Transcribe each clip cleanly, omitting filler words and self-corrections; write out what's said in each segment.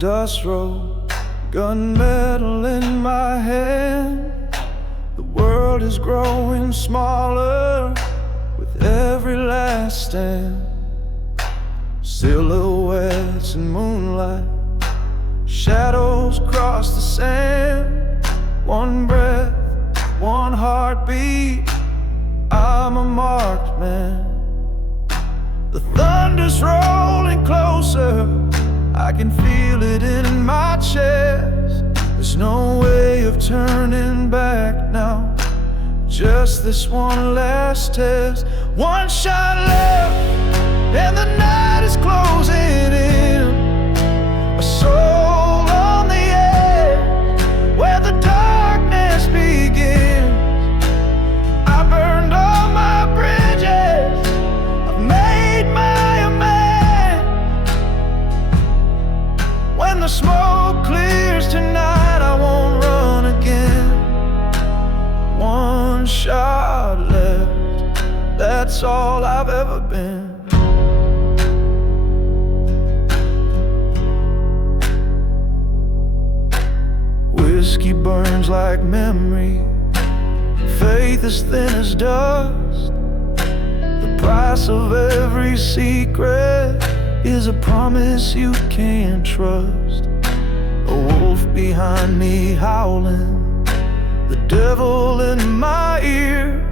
dust roll, gunmetal in my hand. The world is growing smaller with every last stand. Silhouettes in moonlight, shadows cross the sand. One breath, one heartbeat, I'm a marked man. The thunder's rolling closer, I can feel it in my chest. There's no way of turning back now, just this one last test. One shot left, and the night is closing in. A soul on the edge, where the darkness begins. I burned all my bridges, I've made my amends. When the smoke clears tonight, I won't run again. One shot left, that's all I've ever been. Whiskey burns like memory, faith is thin as dust. The price of every secret is a promise you can't trust. A wolf behind me howling, the devil in my ear.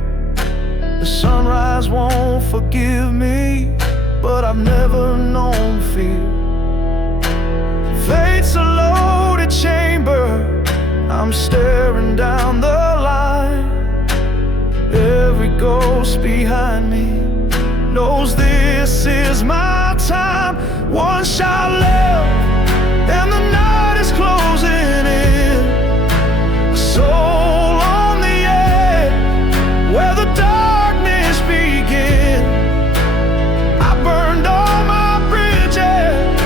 The sunrise won't forgive me, but I've never known fear. Fate's a loaded chamber, I'm staring down the line. Every ghost behind me knows this is my time. One shot left, and the night is closing in. A soul on the edge, where the darkness begins. I burned all my bridges,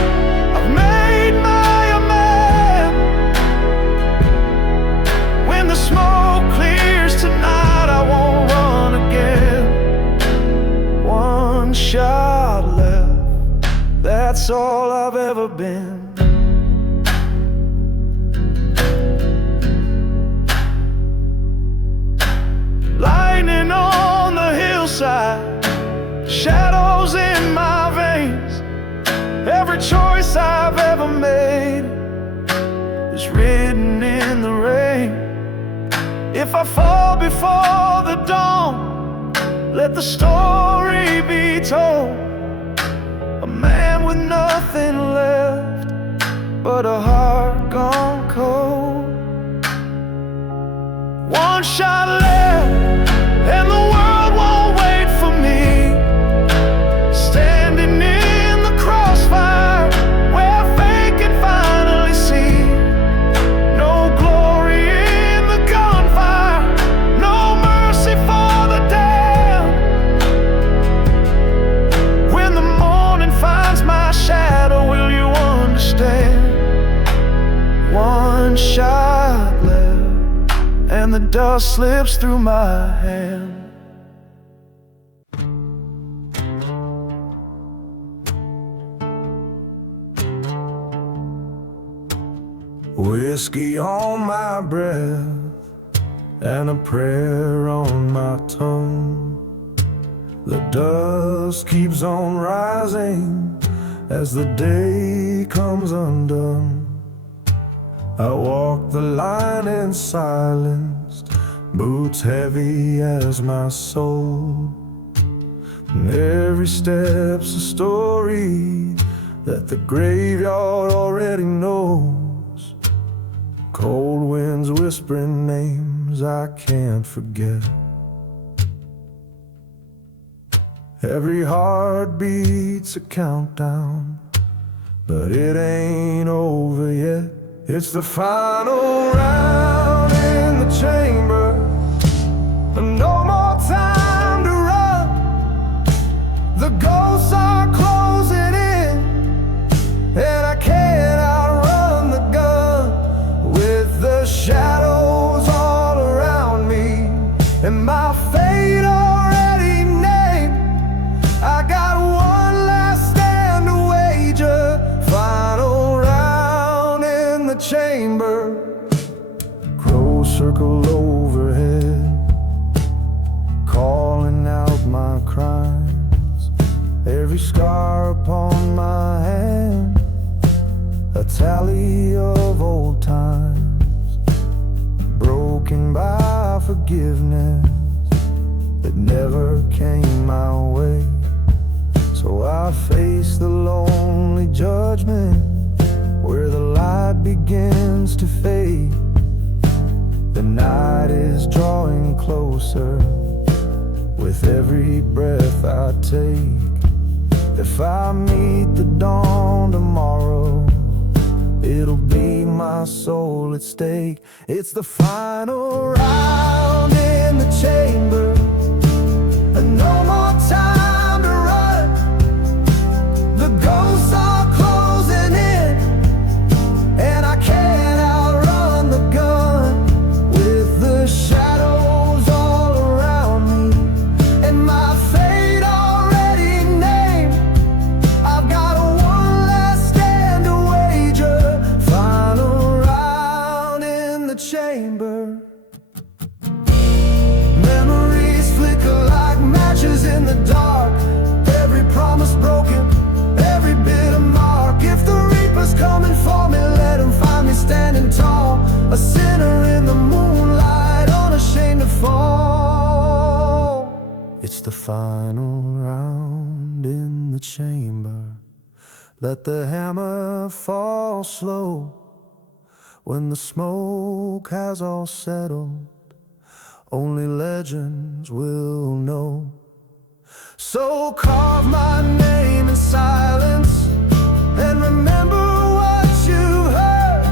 I've made my amends. When the smoke clears tonight, I won't run again. One shot left, that's all I've ever been. Lightning on the hillside, shadows in my veins. Every choice I've ever made is written in the rain. If I fall before the dawn, let the story be told. A man with nothing left but a heart gone cold. One shot left, and the world won't wait for me. Standing in the crossfire, where fate can finally see. No glory in the gunfire, no mercy for the damned. When the morning finds my shadow, will you understand? One shot left, and the dust slips through my hand. Whiskey on my breath, and a prayer on my tongue. The dust keeps on rising as the day comes undone. I walk the line in silence, boots heavy as my soul. And every step's a story that the graveyard already knows. Cold winds whispering names I can't forget. Every heart beats a countdown, but it ain't over yet. It's the final round in the chamber, and no more time to run. The ghosts are closing in, and I can't outrun the gun. With the shadows all around me, and my fate already named, I got one last stand to wager. Final round. circle overhead, calling out my crimes. Every scar upon my hand, a tally of old times, broken by forgiveness that never came my way. So I face the lonely judgment where the light begins to fade. The night is drawing closer with every breath I take. If I meet the dawn tomorrow, it'll be my soul at stake. It's the final round in the chamber, and no more time to run. The ghosts are closing in, and I can't outrun the gun. With the shadows all around me and my fate already named, I've got one last stand to wager. Final round in the chamber. Memories flicker like matches in the dark, every promise broken, every bit of mark. If the reaper's coming for me, let him find me standing tall, a sinner in the moonlight, unashamed to fall. It's the final round in the chamber. Let the hammer fall slow. When the smoke has all settled, only legends will know. So carve my name in silence and remember what you heard.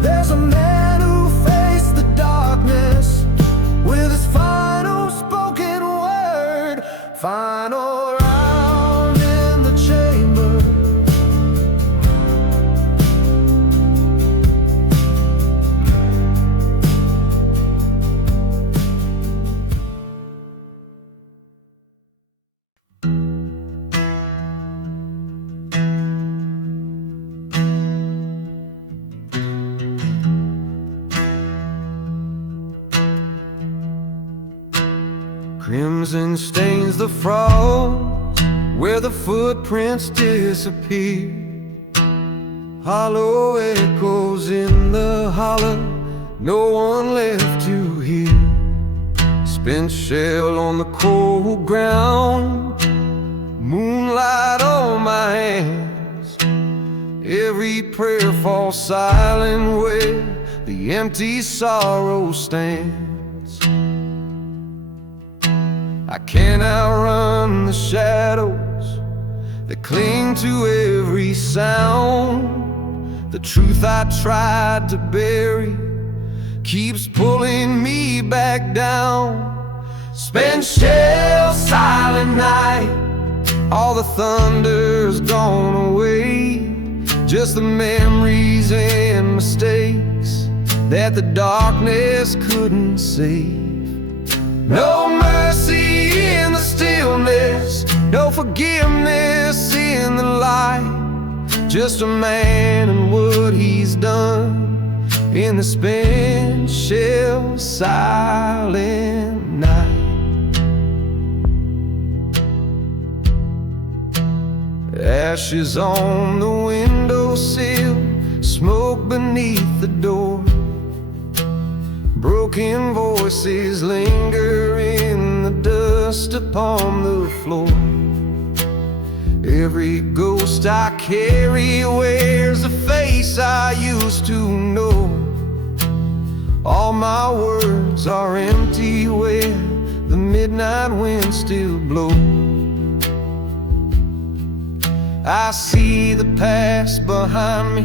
There's a man who faced the darkness with his final spoken word. Final round in the chamber. Crimson stains the frost where the footprints disappear. Hollow echoes in the hollow, no one left to hear. Spent shell on the cold ground, moonlight on my hands. Every prayer falls silent where the empty sorrow stands. I can't outrun the shadows that cling to every sound. The truth I tried to bury keeps pulling me back down. Spent shell, silent night, all the thunder's gone away. Just the memories and mistakes that the darkness couldn't save. No mercy in the stillness, no forgiveness in the light. Just a man and what he's done in the spent shell, silent night. Ashes on the windowsill, smoke beneath the door. Broken voices linger in the dust upon the floor. Every ghost I carry wears a face I used to know. All my words are empty where the midnight wind still blows. I see the past behind me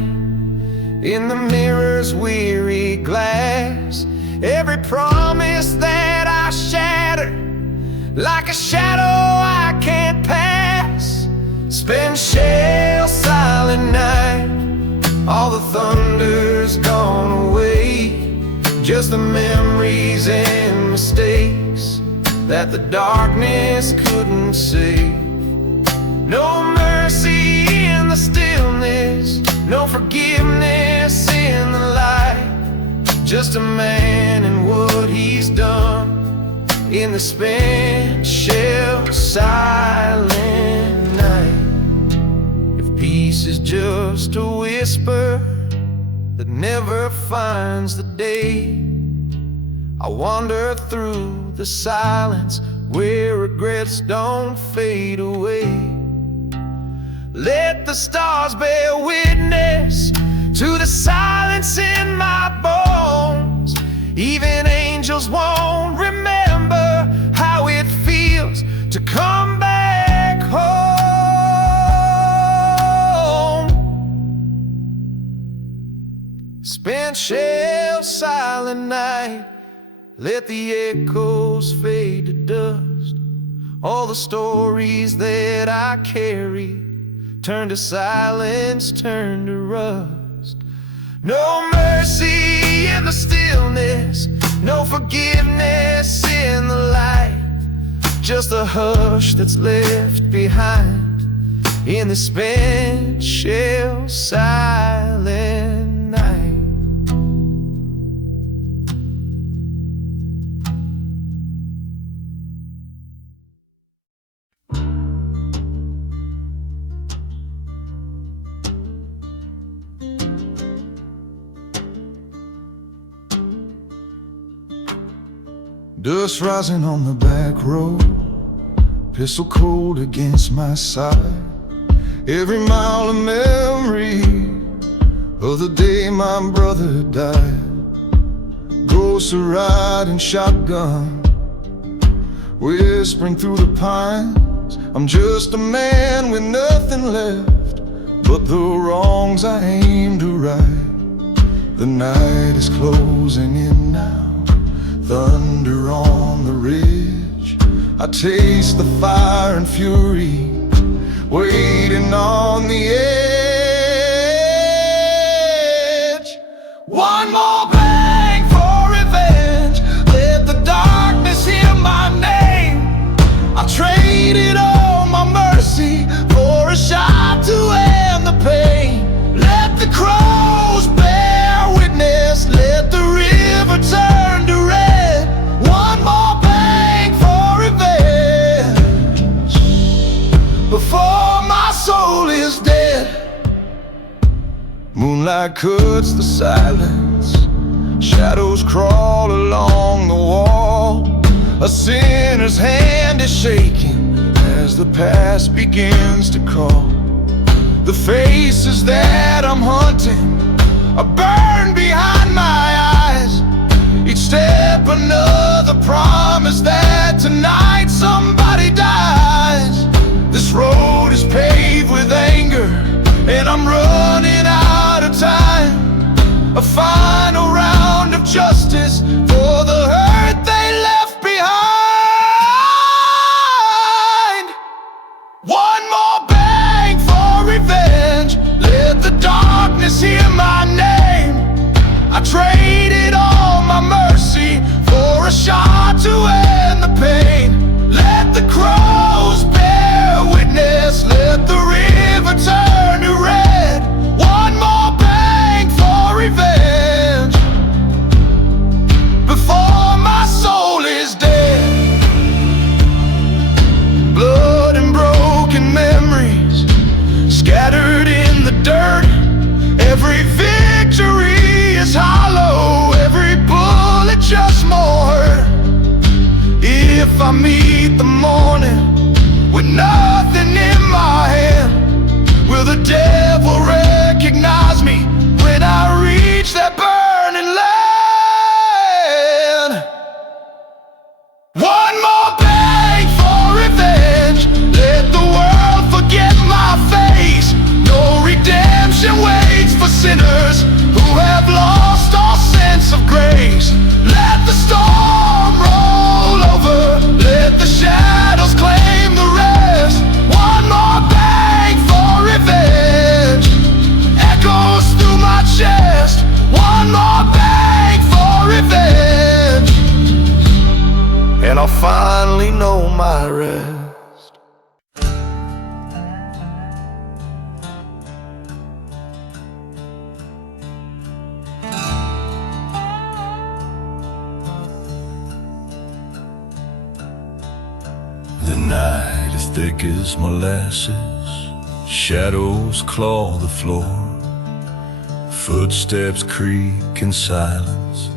in the mirror's weary glass. Every promise that I shattered, like a shadow I can't pass. Spent shell, silent night, all the thunder's gone away. Just the memories and mistakes that the darkness couldn't save. No mercy in the stillness, no forgiveness in the light. just a man and what he's done. In the spent shell, silent night, if peace is just a whisper that never finds the day, I wander through the silence where regrets don't fade away. Let the stars bear witness to the silence in my bones. Even angels won't remember how it feels to come back home. Spent shell, silent night, let the echoes fade to dust. All the stories that I carry turn to silence, turn to rust. No mercy in the stillness, no forgiveness in the light, just a hush that's left behind in the spent shell, silent night. Dust rising on the back road, pistol cold against my side. Every mile a memory of the day my brother died. Ghosts are riding shotgun, whispering through the pines. I'm just a man with nothing left but the wrongs I aim to right. The night is closing in now, thunder on the ridge. I taste the fire and fury waiting on the edge. One more bang for revenge, let the darkness hear my name. I traded all my mercy for a shot to end the pain. Let the crows bear witness, let the river turn to red. One more bang for revenge before my soul is dead. Moonlight cuts the silence, shadows crawl along the wall. A sinner's hand is shaking as the past begins to call. The faces that I'm hunting are burned behind my eyes. Each step another promise that tonight somebody dies. This road is paved with anger and I'm running out of time. A final round of justice for the hurt they left behind. One more bang for revenge, let the darkness hear my name. I traded all my mercy for a shot to end the pain. Let the crows bear witness, let the river turn to red. One more bang for revenge before my soul is dead. Blood and broken memories scattered in the dirt. Every victory is hollow, every bullet just more hurt. If I meet the morning with nothing in my hand, will the devil recognize me when I reach that burning land? One more bang for revenge, let the world forget my face. No redemption waits for sinners who have lost all sense of grace. Let the storm roll over, let the shadows claim the rest. One more bang for revenge echoes through my chest. One more bang for revenge, and I'll finally know my rest. thick as molasses, shadows claw the floor, footsteps creak in silence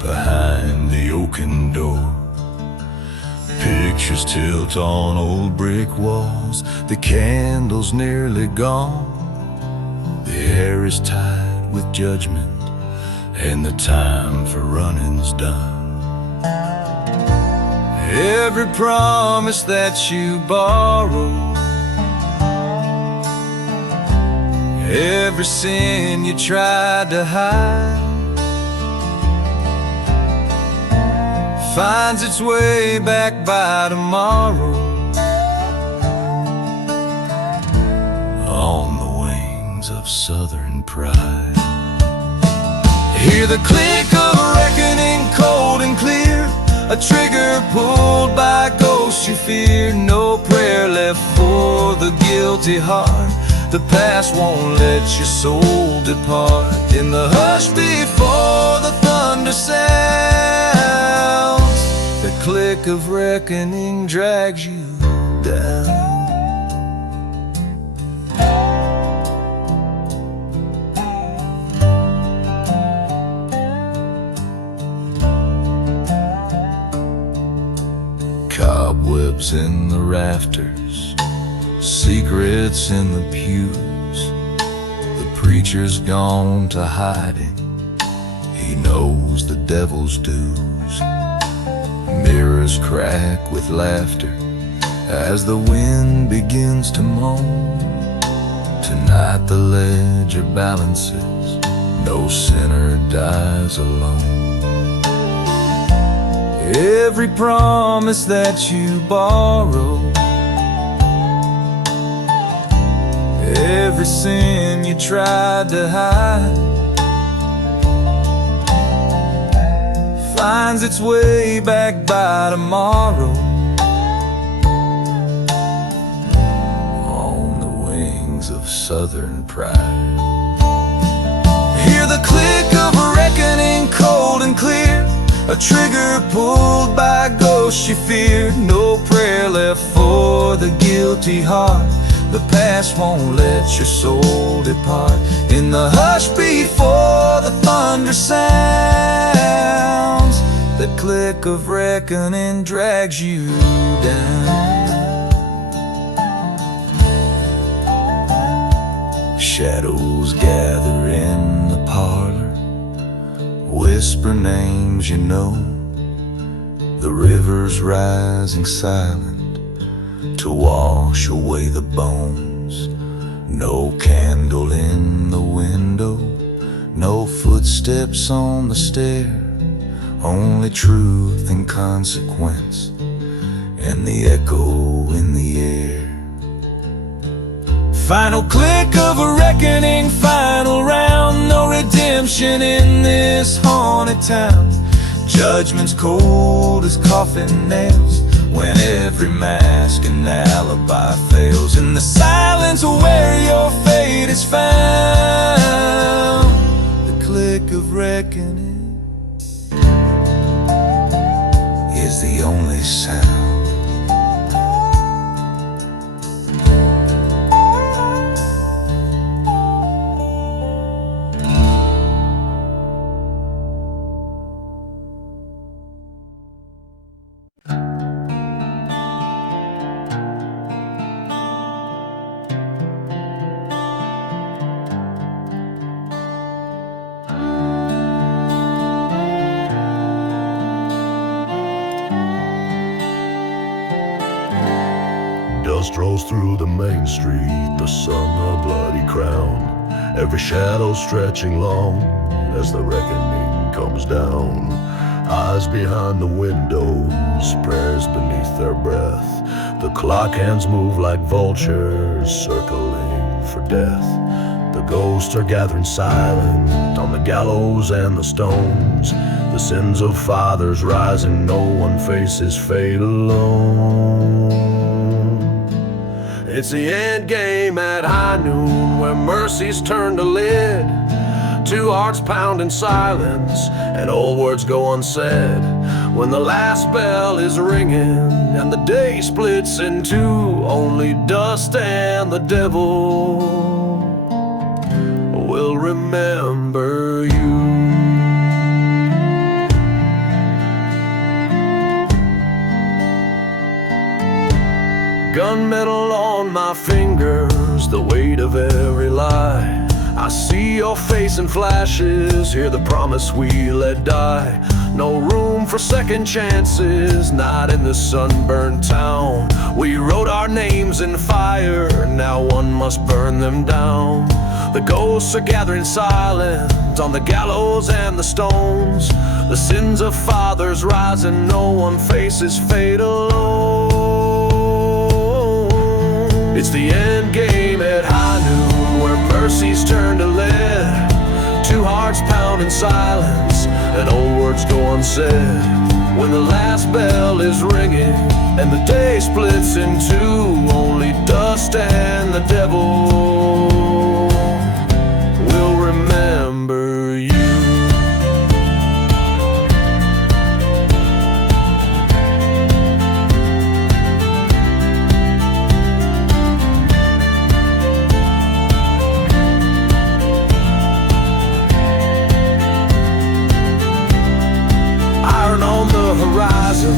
behind the oaken door. Pictures tilt on old brick walls, the candle's nearly gone. The air is tied with judgment, and the time for running's done. Every promise that you borrow, every sin you tried to hide, finds its way back by tomorrow, on the wings of Southern pride. Hear the click of a reckoning, cold and clear, a trigger pulled by a ghost you fear. No prayer left for the guilty heart, the past won't let your soul depart. In the hush before the thunder sounds, the click of reckoning drags you down. Cobwebs in the rafters, secrets in the pews. The preacher's gone to hiding, he knows the devil's dues. Mirrors crack with laughter as the wind begins to moan. Tonight the ledger balances, no sinner dies alone. Every promise that you borrow, every sin you tried to hide, finds its way back by tomorrow, on the wings of Southern pride. Hear the click of a reckoning, cold and clear, a trigger pulled by a ghost you fear. No prayer left for the guilty heart, the past won't let your soul depart. In the hush before the thunder sounds, the click of reckoning drags you down. Shadows gather in the parlor, whisper names you know. The river's rising silent to wash away the bones. No candle in the window, no footsteps on the stair, only truth and consequence, and the echo in the air. Final click of a reckoning, final round, no redemption in this haunted town. Judgment's cold as coffin nails, when every mask and alibi fails. In the silence where your fate is found, the click of reckoning is the only sound. Dust rolls through the main street, the sun a bloody crown. Every shadow stretching long as the reckoning comes down. Eyes behind the windows, prayers beneath their breath. The clock hands move like vultures, circling for death. The ghosts are gathering silent on the gallows and the stones. The sins of fathers rising, no one faces fate alone. It's the endgame at high noon, where mercy's turned a lid. Two hearts pound in silence, and old words go unsaid. When the last bell is ringing and the day splits in two, only dust and the devil will remember you. Gunmetal on my fingers, the weight of every lie. I see your face in flashes, hear the promise we let die. No room for second chances, not in this sunburned town. We wrote our names in fire, now one must burn them down. The ghosts are gathering silent on the gallows and the stones. The sins of fathers rise and no one faces fate alone. It's the end game at high noon, where mercies turn to lead. Two hearts pound in silence, and old words go unsaid. When the last bell is ringing and the day splits in two, only dust and the devil will remember you. On the horizon,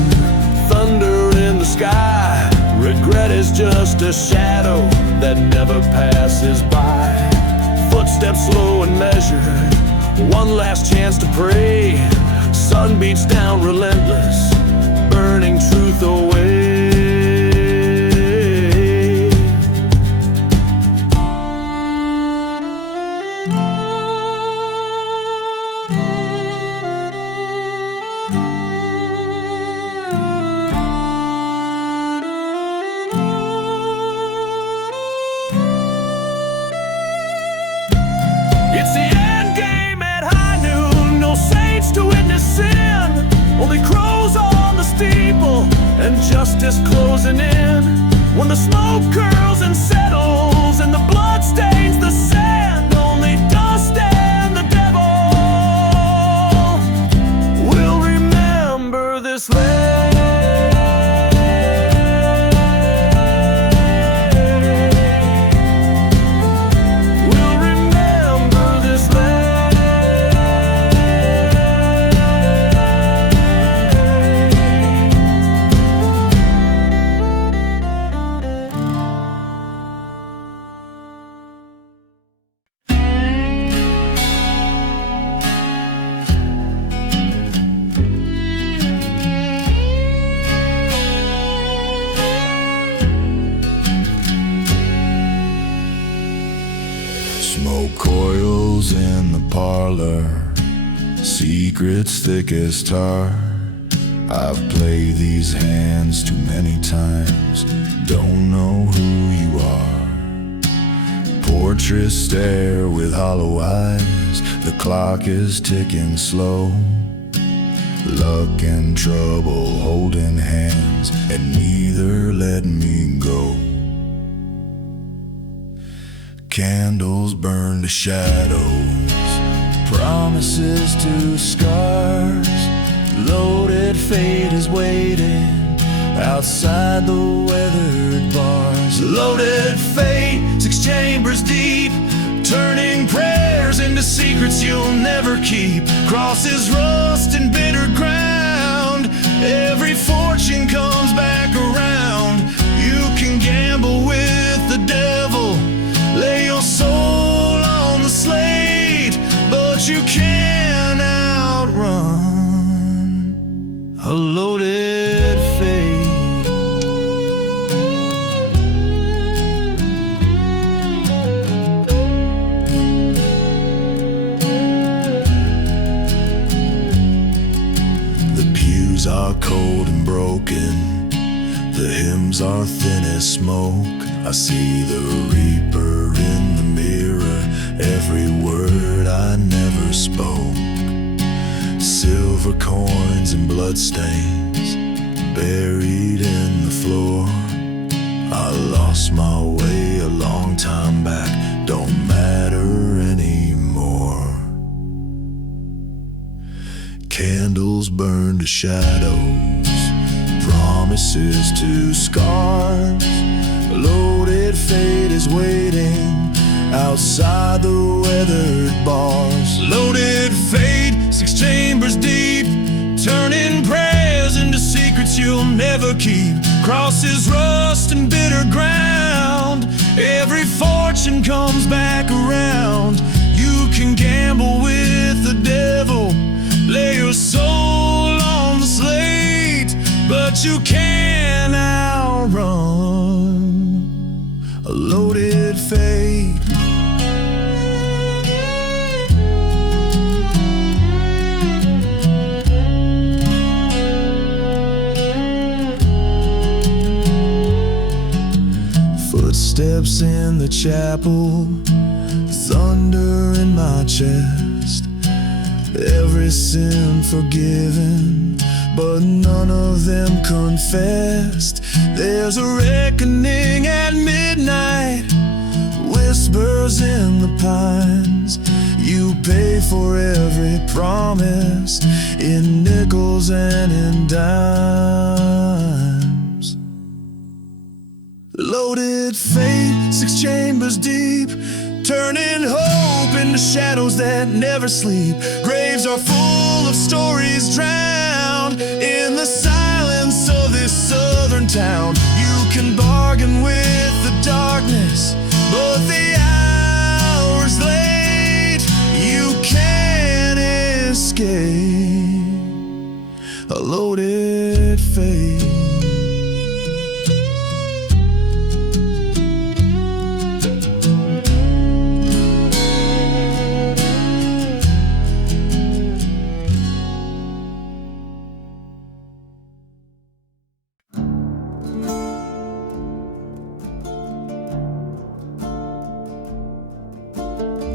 thunder in the sky. Regret is just a shadow that never passes by. Footsteps slow and measured, one last chance to pray. Sun beats down relentless, burning truth away. It's the end game at high noon, no saints to witness sin. Only crows on the steeple and justice closing in. When the smoke curls and settles and the blood stains the sand, only dust and the devil will remember this land. Smoke coils in the parlor, secrets thick as tar. I've played these hands too many times, don't know who you are. Portraits stare with hollow eyes, the clock is ticking slow. Luck and trouble holding hands, and neither let me go. Candles burn to shadows, promises to scars. Loaded fate is waiting outside the weathered bars. Loaded fate, 6 chambers deep, turning prayers into secrets you'll never keep. Crosses rust and bitter ground, every fortune comes back around. You can gamble with the devil, lay your soul on the slate, but you can't outrun a loaded fate. The pews are cold and broken, the hymns are thin as smoke. I see the reaper in the mirror, every word I never spoke. Silver coins and bloodstains buried in the floor. I lost my way a long time back, don't matter anymore. Candles burn to shadows, promises to scars. A loaded fate is waiting outside the weathered bars. Loaded fate, 6 chambers deep, turning prayers into secrets you'll never keep. Crosses rust and bitter ground, every fortune comes back around. You can gamble with the devil, lay your soul on the slate, but you can't outrun a loaded fate. Footsteps in the chapel, thunder in my chest. Every sin forgiven, but none of them confessed. There's a reckoning at midnight, whispers in the pines. You pay for every promise in nickels and in dimes. Loaded fate, 6 chambers deep, turning hope into shadows that never sleep. Graves are full of stories drowned in the silence of this southern town. You can bargain with the darkness, but the hour's late. You can't escape a loaded fate.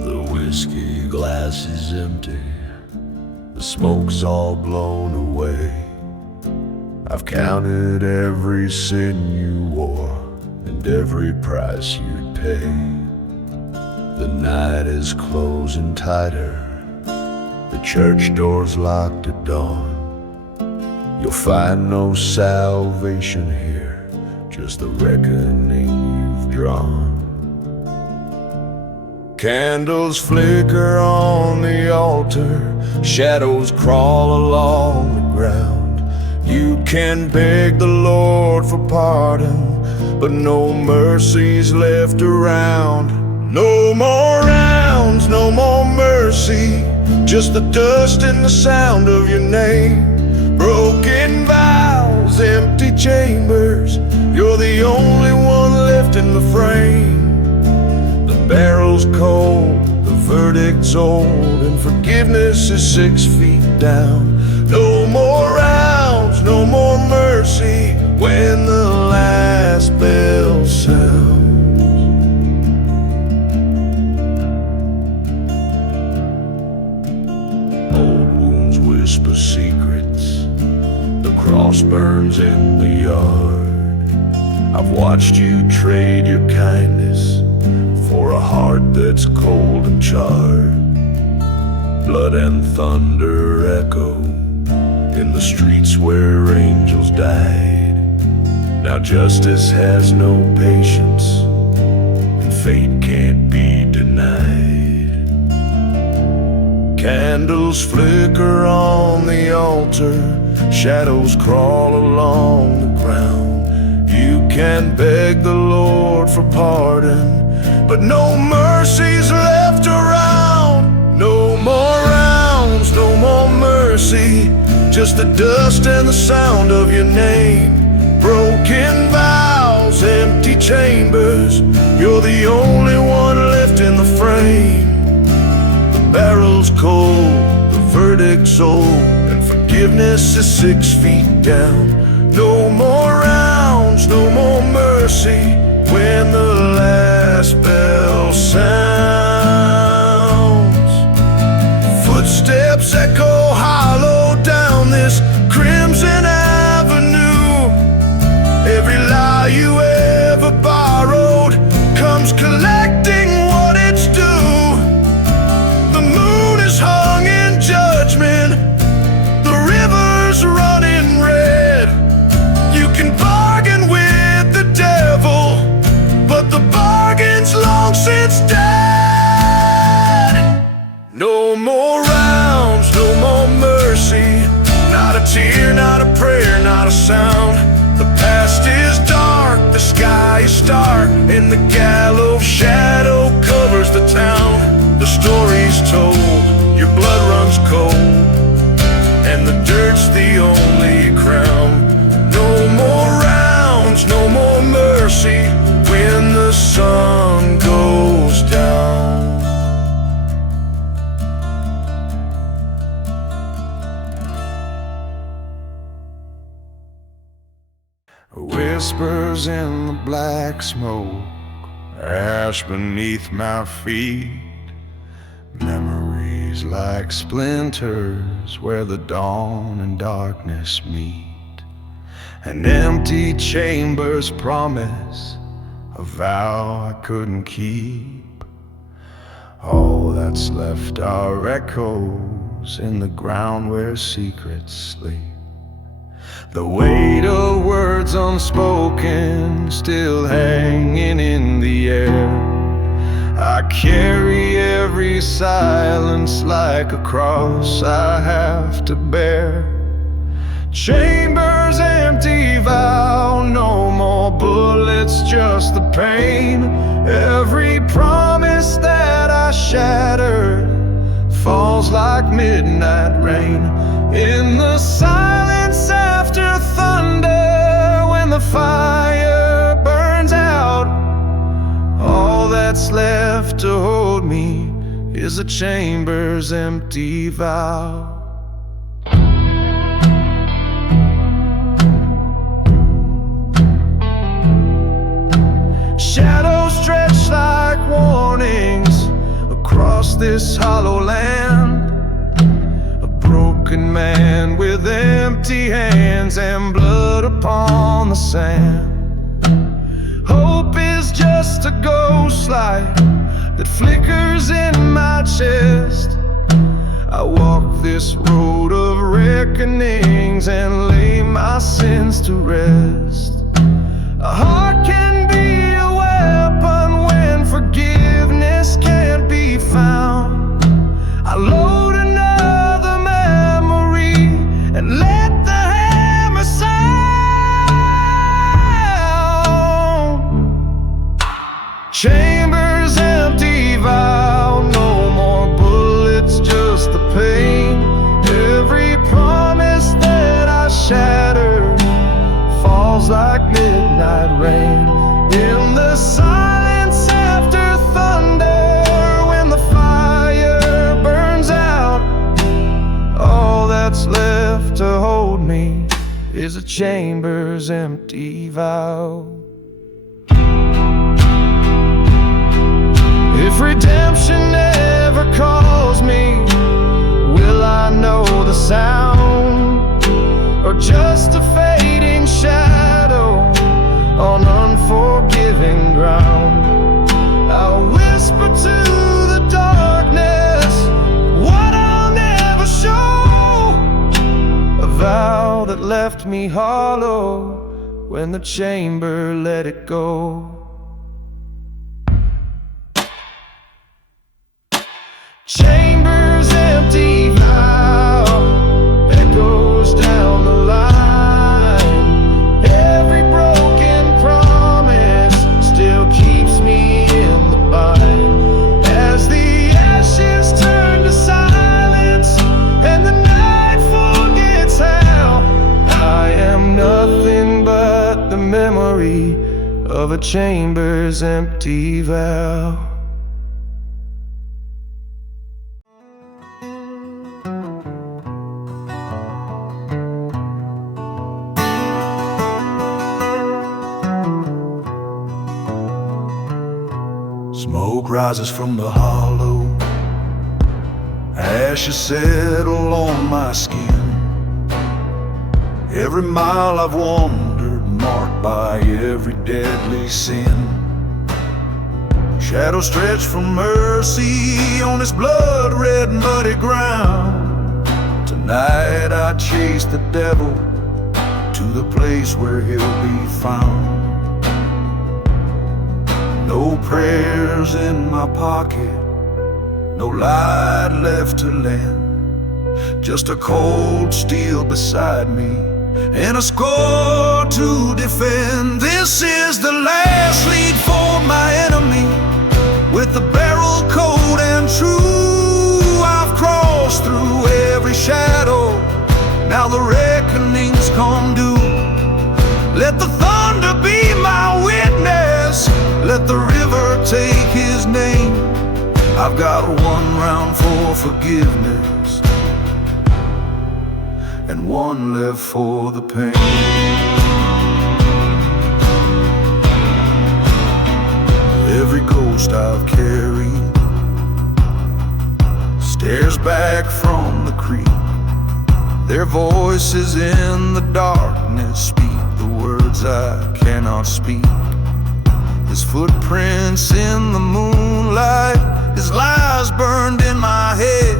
The whiskey glass is empty, the smoke's all blown away. I've counted every sin you wore and every price you'd pay. The night is closing tighter, the church door's locked at dawn. You'll find no salvation here, just the reckoning you've drawn. Candles flicker on the altar, shadows crawl along the ground. You can beg the Lord for pardon, but no mercy's left around. No more rounds, no more mercy, just the dust and the sound of your name. Broken vows, empty chambers, you're the only one left in the frame. The barrel's cold, the verdict's old, and forgiveness is 6 feet down. No more rounds, no more mercy when the last bell sounds. Old wounds whisper secrets, the cross burns in the yard. I've watched you trade your kindness for a heart that's cold and charred. Blood and thunder echo in the streets where angels died. Now justice has no patience, and fate can't be denied. Candles flicker on the altar, shadows crawl along the ground. You can beg the Lord for pardon, but no mercy's left around. No more rounds, no more mercy, just the dust and the sound of your name. Broken vows, empty chambers, you're the only one left in the frame. The barrel's cold, the verdict's old, and forgiveness is 6 feet down. No more rounds, no more mercy when the last bell sounds. Footsteps echo hollow down this crimson avenue. Every lie you ever borrowed comes collecting what it's due. The moon is hung in judgment, whispers in the black smoke, ash beneath my feet, memories like splinters where the dawn and darkness meet. An empty chamber's promise, a vow I couldn't keep. All that's left are echoes in the ground where secrets sleep. The weight of words unspoken still hanging in the air. I carry every silence like a cross I have to bear. Chambers empty, vow, no more bullets, just the pain. Every promise that I shattered falls like midnight rain. In the silence after thunder, when the fire burns out, all that's left to hold me is a chamber's empty vow. Shadows stretch like warnings across this hollow land. A broken man with empty hands and blood upon the sand. Hope is just a ghost light that flickers in my chest. I walk this road of reckonings and lay my sins to rest. A heart can be a weapon when forgiveness can't be found. I load another memory and let the hammer sound. Chambers empty, vow, no more bullets, just the pain. Every promise that I shattered falls like midnight rain. In the silence after thunder, when the fire burns out, all that's left to hold me is a chamber's empty vow. If redemption ever calls me, will I know the sound, or just a fading shadow on unforgiving ground? I'll whisper to the darkness what I'll never show, a vow that left me hollow when the chamber let it go. Chambers empty, vow, echoes down the line. Every broken promise still keeps me in the bind. As the ashes turn to silence and the night forgets how, I am nothing but the memory of a chamber's empty vow. Smoke rises from the hollow, ashes settle on my skin. Every mile I've wandered, marked by every deadly sin. Shadows stretch from mercy on this blood-red muddy ground. Tonight I chase the devil to the place where he'll be found. No prayers in my pocket, no light left to lend, just a cold steel beside me and a score to defend. This is the last lead for my enemy, with the barrel cold and true. I've crossed through every shadow, now the reckoning's come due. Let the thunder be my witness, let the river take his name. I've got one round for forgiveness and one left for the pain. ghost I've carried stares back from the creek. Their voices in the darkness speak the words I cannot speak. His footprints in the moonlight, his lies burned in my head.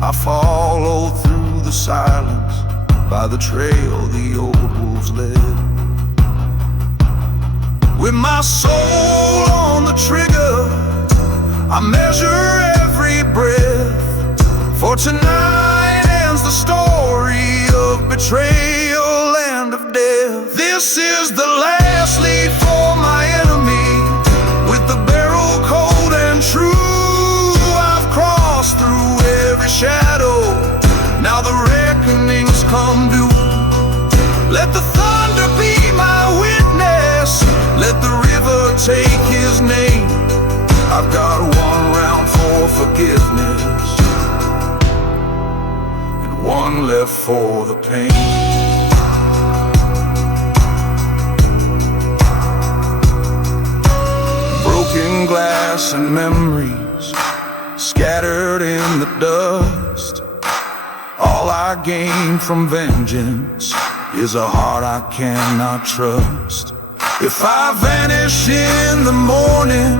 I follow through the silence by the trail the old wolves led. With my soul on the trigger, I measure every breath. For tonight ends the story of betrayal and of death. This is the last lead for my enemy, with the barrel cold and true. I've crossed through every shadow, now the reckoning's come due. Let the thunder be my witness, let the river take his name. I've got one round for forgiveness and one left for the pain. Broken glass and memories scattered in the dust. All I gain from vengeance is a heart I cannot trust. If I vanish in the morning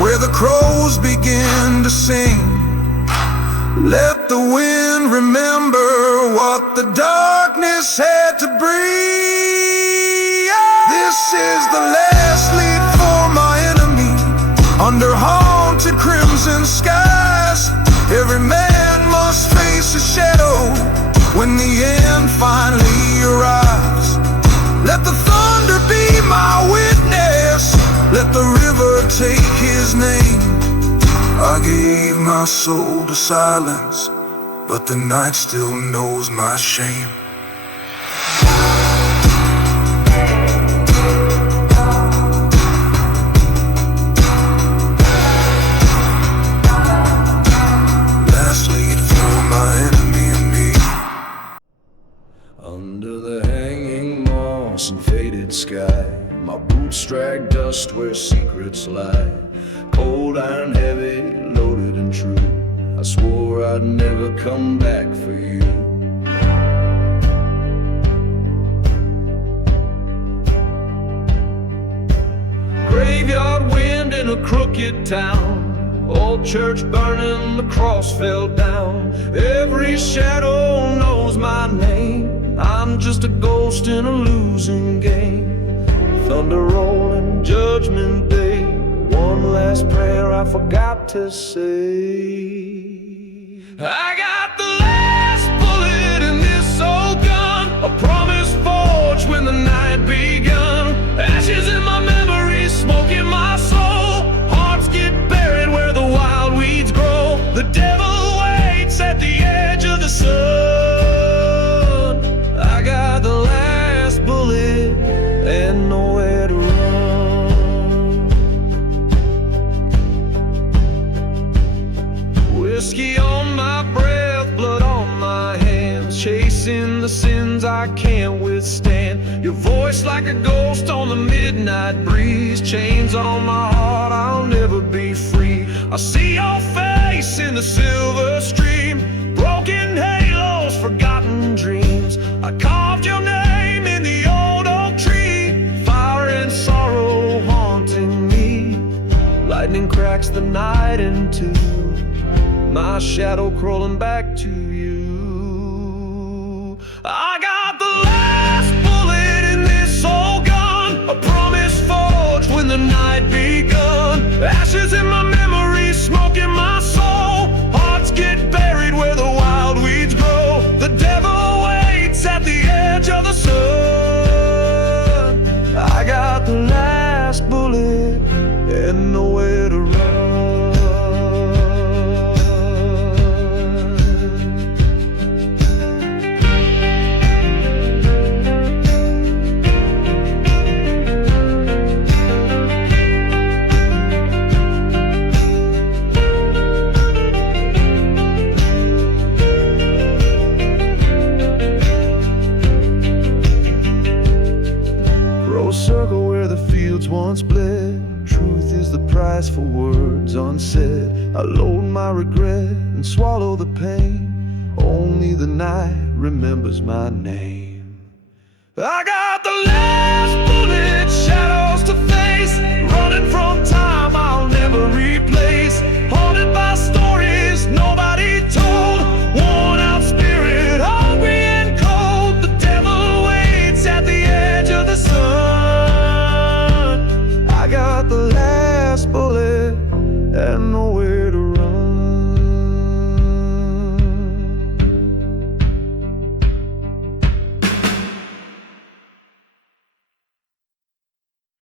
where the crows begin to sing, let the wind remember what the darkness had to bring. This is the last lead for my enemy, under haunted crimson skies. Every man must face a shadow when the end finally arrives. Let the thunder be my witness, let the river take his name. I gave my soul to silence, but the night still knows my shame. Last lead for my enemy and me. Under the hanging moss and faded sky, my boots drag dust where secrets lie. Cold iron heavy, loaded and true, I swore I'd never come back for you. Graveyard wind in a crooked town, old church burning, the cross fell down. Every shadow knows my name, I'm just a ghost in a losing game. Thunder rolling, judgment day, one last prayer I forgot to say. I got the last bullet in this old gun, a promise forged when the night begun. Ashes in my memory, smoke in my soul, hearts get buried where the wild weeds grow. The devil waits at the edge of the sun. I got the last bullet and nowhere to run. Whiskey on my breath, blood on my hands, chasing the sins I can't withstand. Your voice like a ghost on the midnight breeze, chains on my heart, I'll never be free. I see your face in the silver stream, broken halos, forgotten dreams. I carved your name in the old oak tree, fire and sorrow haunting me. Lightning cracks the night in two, my shadow crawling back to you. I got the last bullet in this old gun, a promise forged when the night begun. Ashes in my memory, smoke in my soul, hearts get buried where the wild weeds grow. The devil waits at the edge of the sun. I got the last bullet and nowhere to run. ask for words unsaid. I load my regret and swallow the pain. Only the night remembers my name. I got the last bullet, shadows to face, running from time I'll never replace. Haunted by stories nobody told, worn out spirit, hungry and cold. The devil waits at the edge of the sun. I got the last bullet and nowhere